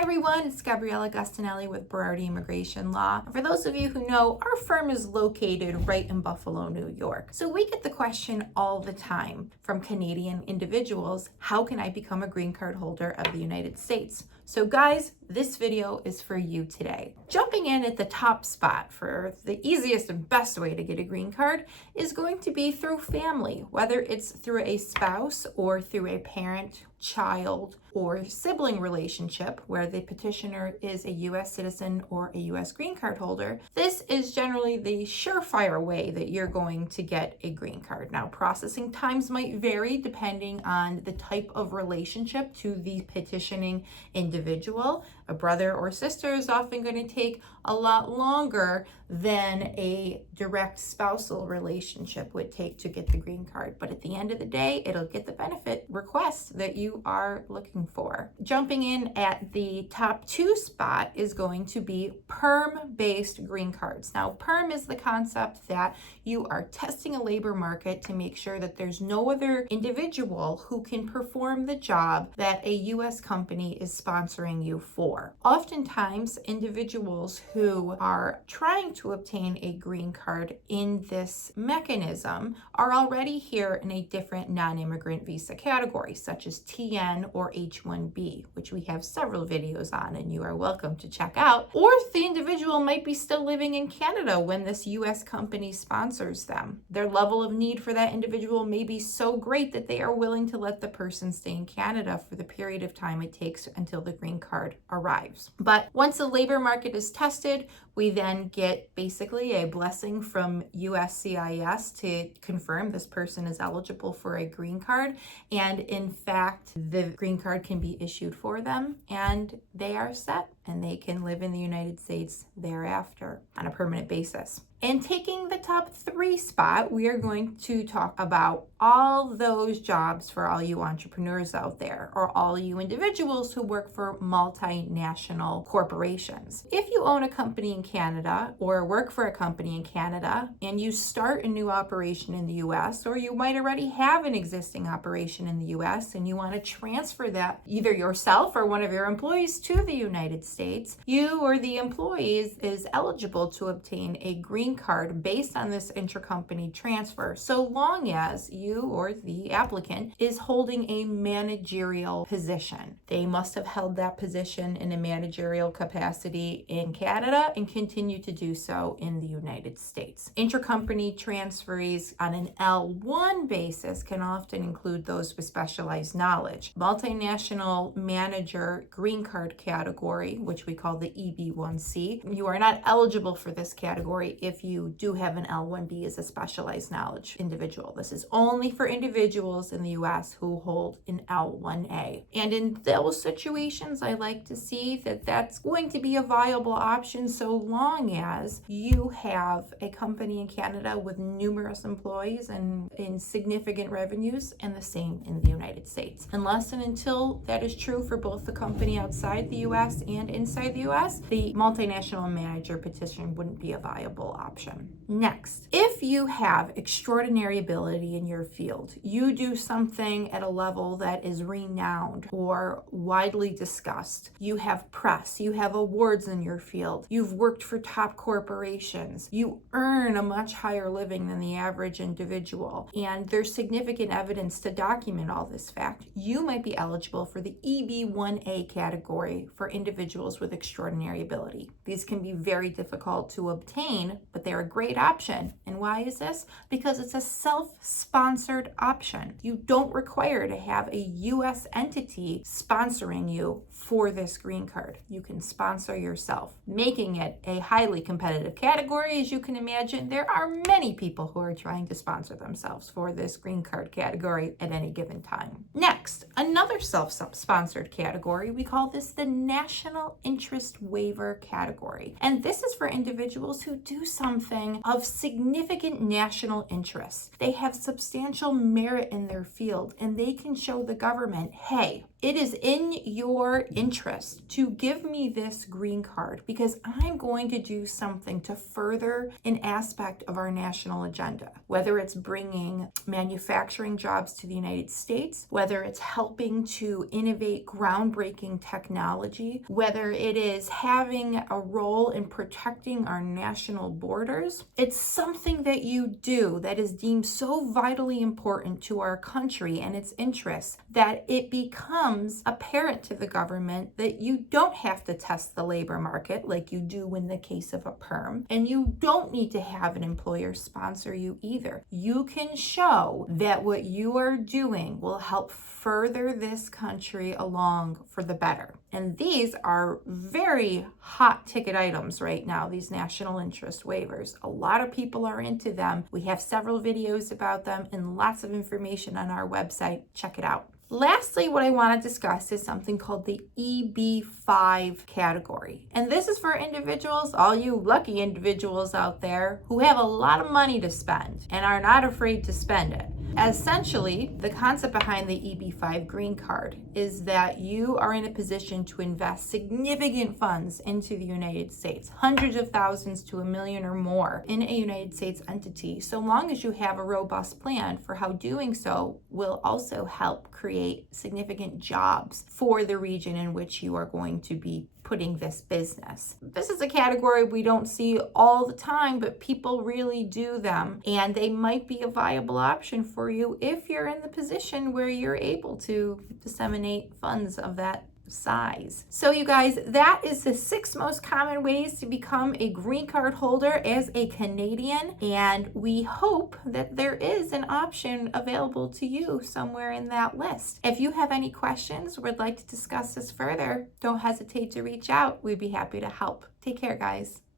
Hi everyone, it's Gabriella Gustinelli with Berardi Immigration Law. For those of you who know, our firm is located right in Buffalo, New York. So we get the question all the time from Canadian individuals, how can I become a green card holder of the United States? So guys, this video is for you today. Jumping in at the top spot for the easiest and best way to get a green card is going to be through family, whether it's through a spouse or through a parent, child, or sibling relationship where the petitioner is a U.S. citizen or a U.S. green card holder. This is generally the surefire way that you're going to get a green card. Now, processing times might vary depending on the type of relationship to the petitioning individual. A brother or sister is often going to take a lot longer than a direct spousal relationship would take to get the green card. But at the end of the day, it'll get the benefit request that you are looking for. Jumping in at the top two spot is going to be PERM-based green cards. Now, PERM is the concept that you are testing a labor market to make sure that there's no other individual who can perform the job that a U.S. company is sponsoring you for. Oftentimes, individuals who are trying to obtain a green card in this mechanism are already here in a different non-immigrant visa category, such as TN or H-1B, which we have several videos on and you are welcome to check out. Or the individual might be still living in Canada when this U.S. company sponsors them. Their level of need for that individual may be so great that they are willing to let the person stay in Canada for the period of time it takes until the green card arrives. But once the labor market is tested, we then get basically a blessing from USCIS to confirm this person is eligible for a green card. And in fact, the green card can be issued for them and they are set and they can live in the United States thereafter on a permanent basis. And taking the top three spot, we are going to talk about all those jobs for all you entrepreneurs out there or all you individuals who work for multinational corporations. If you own a company in Canada or work for a company in Canada and you start a new operation in the US, or you might already have an existing operation in the US and you want to transfer that either yourself or one of your employees to the United States, you or the employee is eligible to obtain a green card based on this intra-company transfer, so long as you or the applicant is holding a managerial position. They must have held that position in a managerial capacity in Canada and continue to do so in the United States. Intra-company transferees on an L1 basis can often include those with specialized knowledge. Multinational manager green card category, which we call the EB1C, you are not eligible for this category if you do have an L1B as a specialized knowledge individual. This is only for individuals in the US who hold an L1A. And in those situations, I like to see that that's going to be a viable option so long as you have a company in Canada with numerous employees and in significant revenues, and the same in the United States. Unless and until that is true for both the company outside the US and inside the US, the multinational manager petition wouldn't be a viable option. Next, if you have extraordinary ability in your field, you do something at a level that is renowned or widely discussed, you have press, you have awards in your field, you've worked for top corporations, you earn a much higher living than the average individual, and there's significant evidence to document all this fact, you might be eligible for the EB1A category for individuals with extraordinary ability. These can be very difficult to obtain, but they're a great option. And why is this? Because it's a self-sponsored option. You don't require to have a U.S. entity sponsoring you for this green card. You can sponsor yourself, making it a highly competitive category. As you can imagine, there are many people who are trying to sponsor themselves for this green card category at any given time. Next, another self-sponsored category, we call this the National Interest Waiver category. And this is for individuals who do something of significant national interest. They have substantial merit in their field and they can show the government, hey, It is in your interest to give me this green card because I'm going to do something to further an aspect of our national agenda, whether it's bringing manufacturing jobs to the United States, whether it's helping to innovate groundbreaking technology, whether it is having a role in protecting our national borders. It's something that you do that is deemed so vitally important to our country and its interests that it becomes apparent to the government that you don't have to test the labor market like you do in the case of a PERM, and you don't need to have an employer sponsor you either. You can show that what you are doing will help further this country along for the better. And these are very hot ticket items right now, these national interest waivers. A lot of people are into them. We have several videos about them and lots of information on our website. Check it out. Lastly, what I want to discuss is something called the EB5 category. And this is for individuals, all you lucky individuals out there who have a lot of money to spend and are not afraid to spend it. Essentially, the concept behind the EB5 green card is that you are in a position to invest significant funds into the United States, hundreds of thousands to $1 million or more in a United States entity, so long as you have a robust plan for how doing so will also help create significant jobs for the region in which you are going to be putting this business. This is a category we don't see all the time, but people really do them, and they might be a viable option for you if you're in the position where you're able to disseminate funds of that size. So you guys, that is the 6 most common ways to become a green card holder as a Canadian, and we hope that there is an option available to you somewhere in that list. If you have any questions or would like to discuss this further, don't hesitate to reach out. We'd be happy to help. Take care, guys.